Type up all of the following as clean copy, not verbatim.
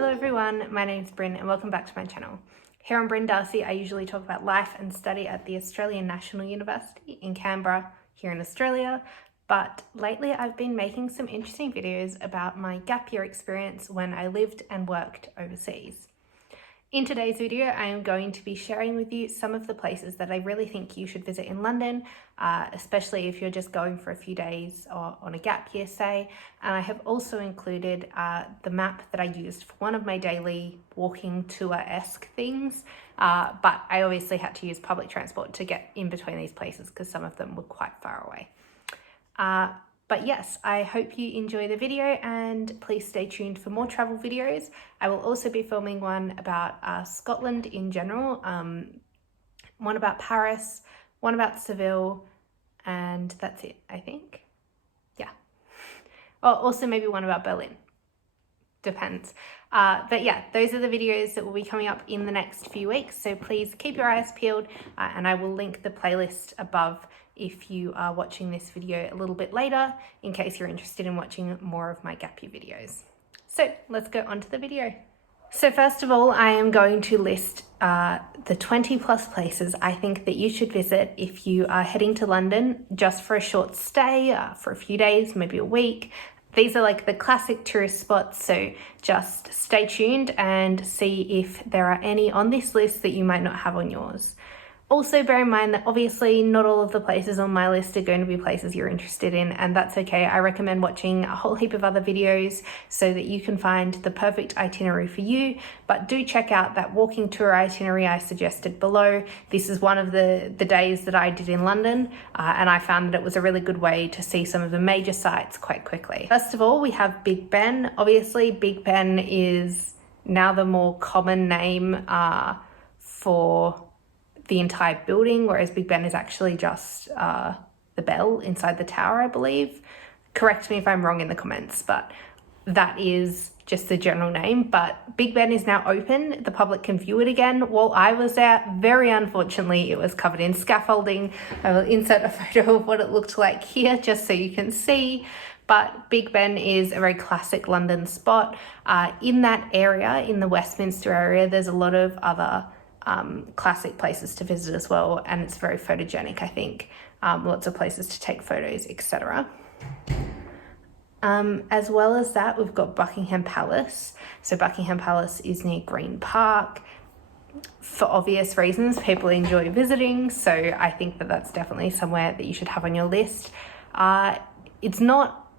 Hello everyone, my name's Brin and welcome back to my channel. Here on Brin Darcy, I usually talk about life and study at the Australian National University in Canberra, here in Australia, but lately I've been making some interesting videos about my gap year experience when I lived and worked overseas. In today's video, I am going to be sharing with you some of the places that I really think you should visit in London, especially if you're just going for a few days or on a gap year, say. And I have also included the map that I used for one of my daily walking tour-esque things, but I obviously had to use public transport to get in between these places because some of them were quite far away. But yes, I hope you enjoy the video and please stay tuned for more travel videos. I will also be filming one about Scotland in general, one about Paris, one about Seville, and that's it, I think. Yeah. Or also maybe one about Berlin. Depends. But yeah, those are the videos that will be coming up in the next few weeks. So please keep your eyes peeled and I will link the playlist above if you are watching this video a little bit later, in case you're interested in watching more of my gap year videos. So let's go on to the video. So first of all, I am going to list the 20 plus places I think that you should visit if you are heading to London just for a short stay, for a few days, maybe a week. These are like the classic tourist spots, so just stay tuned and see if there are any on this list that you might not have on yours. Also bear in mind that obviously not all of the places on my list are going to be places you're interested in, and that's okay. I recommend watching a whole heap of other videos so that you can find the perfect itinerary for you, but do check out that walking tour itinerary I suggested below. This is one of the days that I did in London, and I found that it was a really good way to see some of the major sites quite quickly. First of all, we have Big Ben. Obviously, Big Ben is now the more common name for the entire building, whereas Big Ben is actually just the bell inside the tower, I believe. Correct me if I'm wrong in the comments, but that is just the general name. But Big Ben is now open. The public can view it again. While I was there, very unfortunately, it was covered in scaffolding. I will insert a photo of what it looked like here just so you can see. But Big Ben is a very classic London spot. In that area, in the Westminster area, there's a lot of other classic places to visit as well, and it's very photogenic, I think. Lots of places to take photos, etc. As well as that, we've got Buckingham Palace. So Buckingham Palace is near Green Park. For obvious reasons, people enjoy visiting, so I think that that's definitely somewhere that you should have on your list. It's not,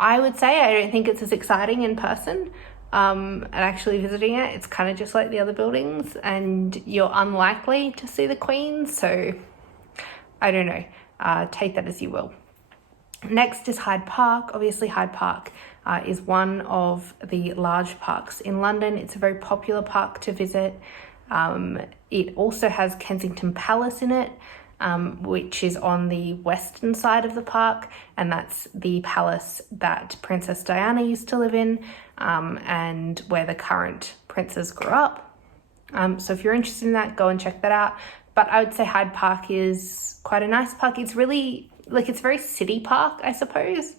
I would say, I don't think it's as exciting in person. And actually visiting it, it's kind of just like the other buildings and you're unlikely to see the Queen, so I don't know, take that as you will. Next is Hyde Park. Obviously Hyde Park is one of the large parks in London. It's a very popular park to visit. It also has Kensington Palace in it, which is on the western side of the park, and that's the palace that Princess Diana used to live in, and where the current princes grew up. So if you're interested in that, go and check that out. But I would say Hyde Park is quite a nice park. It's really, like, it's very city park, I suppose.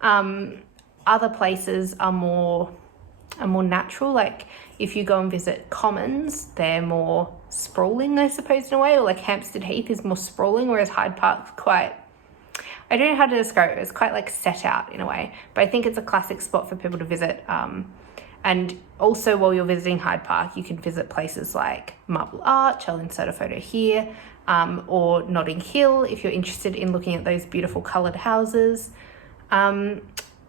Other places are more natural. Like if you go and visit Commons, they're more sprawling, I suppose, in a way, or like Hampstead Heath is more sprawling, whereas Hyde Park's quite, I don't know how to describe it, it's quite like set out in a way, but I think it's a classic spot for people to visit. And also while you're visiting Hyde Park, you can visit places like Marble Arch, I'll insert a photo here, or Notting Hill if you're interested in looking at those beautiful coloured houses.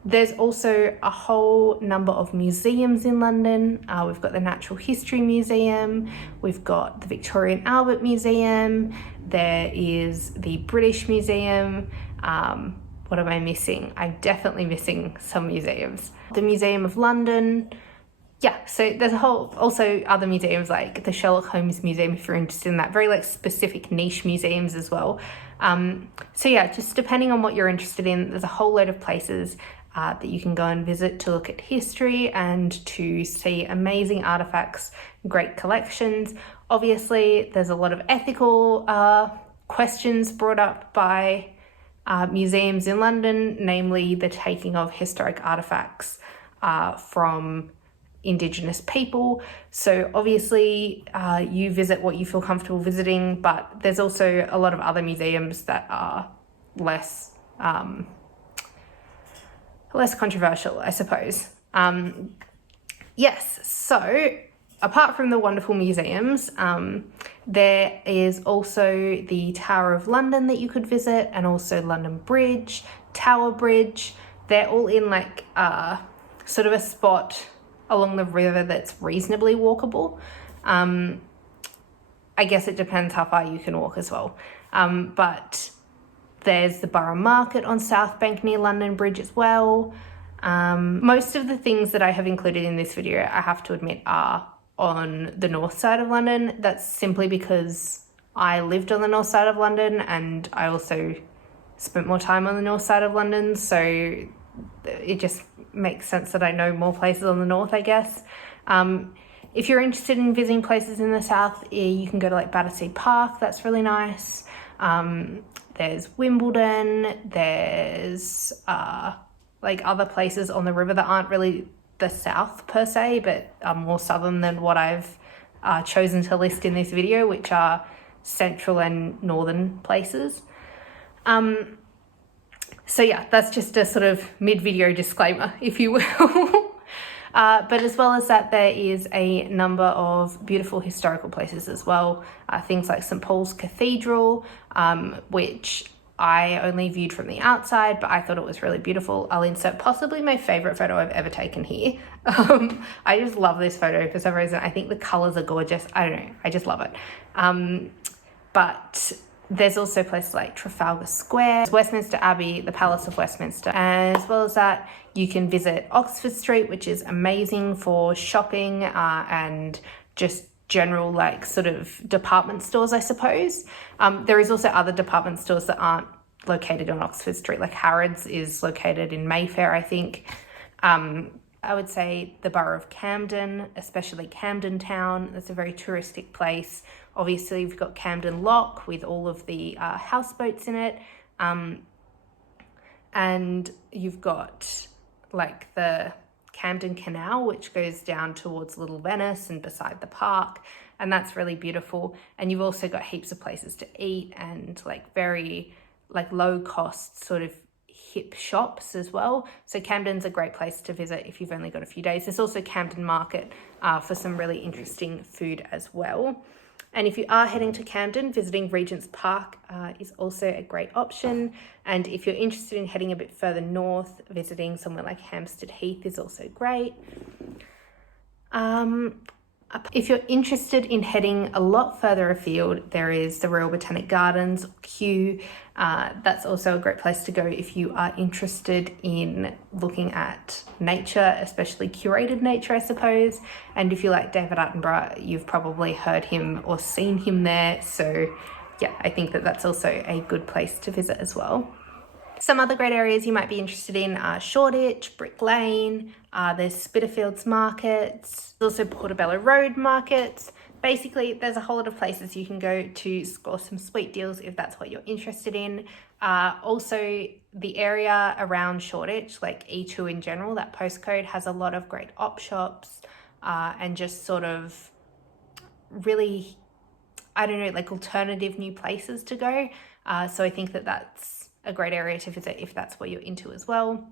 There's also a whole number of museums in London. We've got the Natural History Museum, we've got the Victoria and Albert Museum, there is the British Museum. What am I missing? I'm definitely missing some museums. The Museum of London. Yeah, so there's a whole, also other museums like the Sherlock Holmes Museum if you're interested in that, very like specific niche museums as well. So yeah, just depending on what you're interested in, there's a whole load of places that you can go and visit to look at history and to see amazing artifacts, great collections. Obviously, there's a lot of ethical questions brought up by museums in London, namely the taking of historic artifacts from Indigenous people. So obviously you visit what you feel comfortable visiting, but there's also a lot of other museums that are less controversial, I suppose. Yes, so apart from the wonderful museums, there is also the Tower of London that you could visit, and also London Bridge, Tower Bridge. They're all in like sort of a spot along the river that's reasonably walkable. I guess it depends how far you can walk as well. But there's the Borough Market on South Bank near London Bridge as well. Most of the things that I have included in this video, I have to admit, are on the north side of London. That's simply because I lived on the north side of London, and I also spent more time on the north side of London, so it just makes sense that I know more places on the north, I guess. If you're interested in visiting places in the south, you can go to like Battersea Park. That's really nice. There's Wimbledon. There's like other places on the river that aren't really the south per se, but are more southern than what I've chosen to list in this video, which are central and northern places. So yeah, that's just a sort of mid-video disclaimer, if you will. But as well as that, there is a number of beautiful historical places as well. Things like St. Paul's Cathedral, which I only viewed from the outside, but I thought it was really beautiful. I'll insert possibly my favorite photo I've ever taken here. I just love this photo for some reason. I think the colors are gorgeous. I don't know, I just love it. But there's also places like Trafalgar Square, Westminster Abbey, the Palace of Westminster. As well as that, you can visit Oxford Street, which is amazing for shopping and just general like sort of department stores, I suppose. There is also other department stores that aren't located on Oxford Street, like Harrods is located in Mayfair, I think. I would say the borough of Camden, especially Camden Town, that's a very touristic place. Obviously, we've got Camden Lock with all of the houseboats in it. And you've got like the Camden Canal, which goes down towards Little Venice and beside the park. And that's really beautiful. And you've also got heaps of places to eat and like very like low cost sort of hip shops as well. So Camden's a great place to visit if you've only got a few days. There's also Camden Market for some really interesting food as well. And if you are heading to Camden, visiting Regent's Park is also a great option. And if you're interested in heading a bit further north, visiting somewhere like Hampstead Heath is also great. If you're interested in heading a lot further afield, there is the Royal Botanic Gardens, Kew. That's also a great place to go if you are interested in looking at nature, especially curated nature, I suppose. And if you like David Attenborough, you've probably heard him or seen him there. So yeah, I think that that's also a good place to visit as well. Some other great areas you might be interested in are Shoreditch, Brick Lane, there's Spitalfields Markets, there's also Portobello Road Markets. Basically, there's a whole lot of places you can go to score some sweet deals if that's what you're interested in. Also, the area around Shoreditch, like E2 in general, that postcode has a lot of great op shops and just sort of really, I don't know, like alternative new places to go. So I think that that's a great area to visit if that's what you're into as well.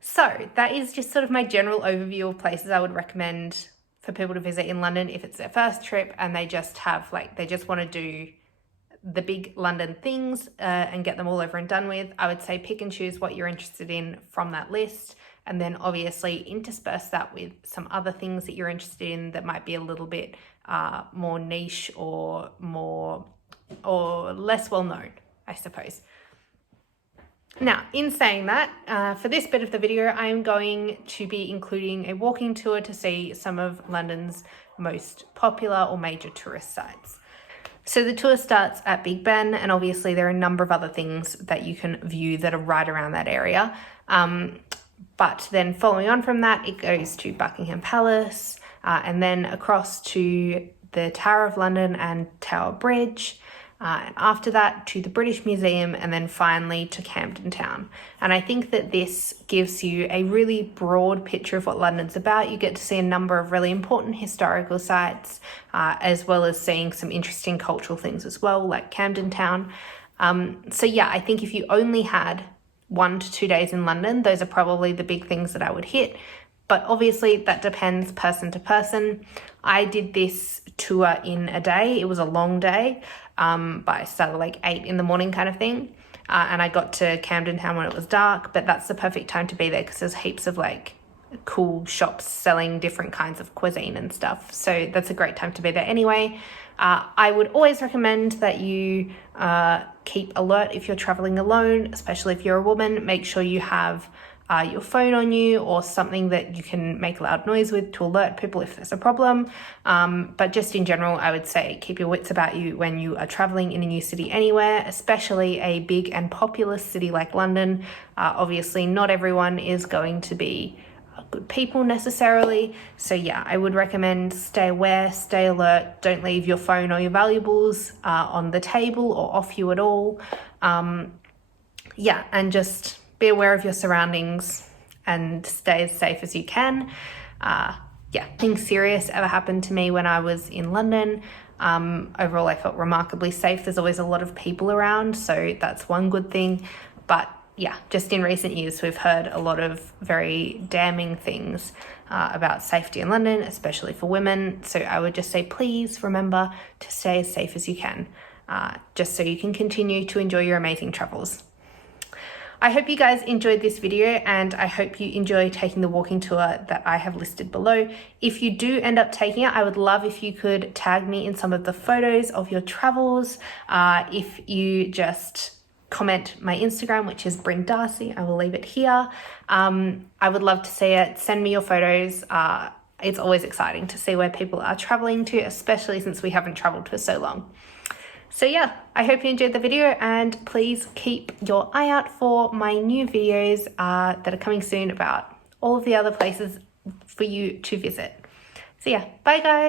So that is just sort of my general overview of places I would recommend for people to visit in London if it's their first trip and they just have like, they just want to do the big London things and get them all over and done with. I would say pick and choose what you're interested in from that list, and then obviously intersperse that with some other things that you're interested in that might be a little bit more niche or less well known, I suppose. Now, in saying that, for this bit of the video, I am going to be including a walking tour to see some of London's most popular or major tourist sites. So the tour starts at Big Ben, and obviously there are a number of other things that you can view that are right around that area. But then following on from that, it goes to Buckingham Palace, and then across to the Tower of London and Tower Bridge. and after that to the British Museum, and then finally to Camden Town. And I think that this gives you a really broad picture of what London's about. You get to see a number of really important historical sites, as well as seeing some interesting cultural things as well, like Camden Town. So yeah, I think if you only had 1 to 2 days in London, those are probably the big things that I would hit. But obviously that depends person to person. I did this tour in a day. It was a long day, but I started like 8 in the morning kind of thing. And I got to Camden Town when it was dark, but that's the perfect time to be there because there's heaps of like cool shops selling different kinds of cuisine and stuff. So that's a great time to be there anyway. I would always recommend that you keep alert if you're traveling alone, especially if you're a woman. Make sure you have your phone on you or something that you can make loud noise with to alert people if there's a problem. But just in general, I would say keep your wits about you when you are traveling in a new city anywhere, especially a big and populous city like London. Obviously, not everyone is going to be good people necessarily. So yeah, I would recommend stay aware, stay alert, don't leave your phone or your valuables on the table or off you at all. Yeah, and just be aware of your surroundings and stay as safe as you can. Yeah, nothing serious ever happened to me when I was in London. Overall, I felt remarkably safe. There's always a lot of people around, so that's one good thing. But yeah, just in recent years, we've heard a lot of very damning things about safety in London, especially for women. So I would just say, please remember to stay as safe as you can, just so you can continue to enjoy your amazing travels. I hope you guys enjoyed this video, and I hope you enjoy taking the walking tour that I have listed below. If you do end up taking it, I would love if you could tag me in some of the photos of your travels. If you just comment my Instagram, which is Brin Darcy, I will leave it here. I would love to see it. Send me your photos. It's always exciting to see where people are traveling to, especially since we haven't traveled for so long. So yeah, I hope you enjoyed the video, and please keep your eye out for my new videos that are coming soon about all of the other places for you to visit. So yeah, bye guys.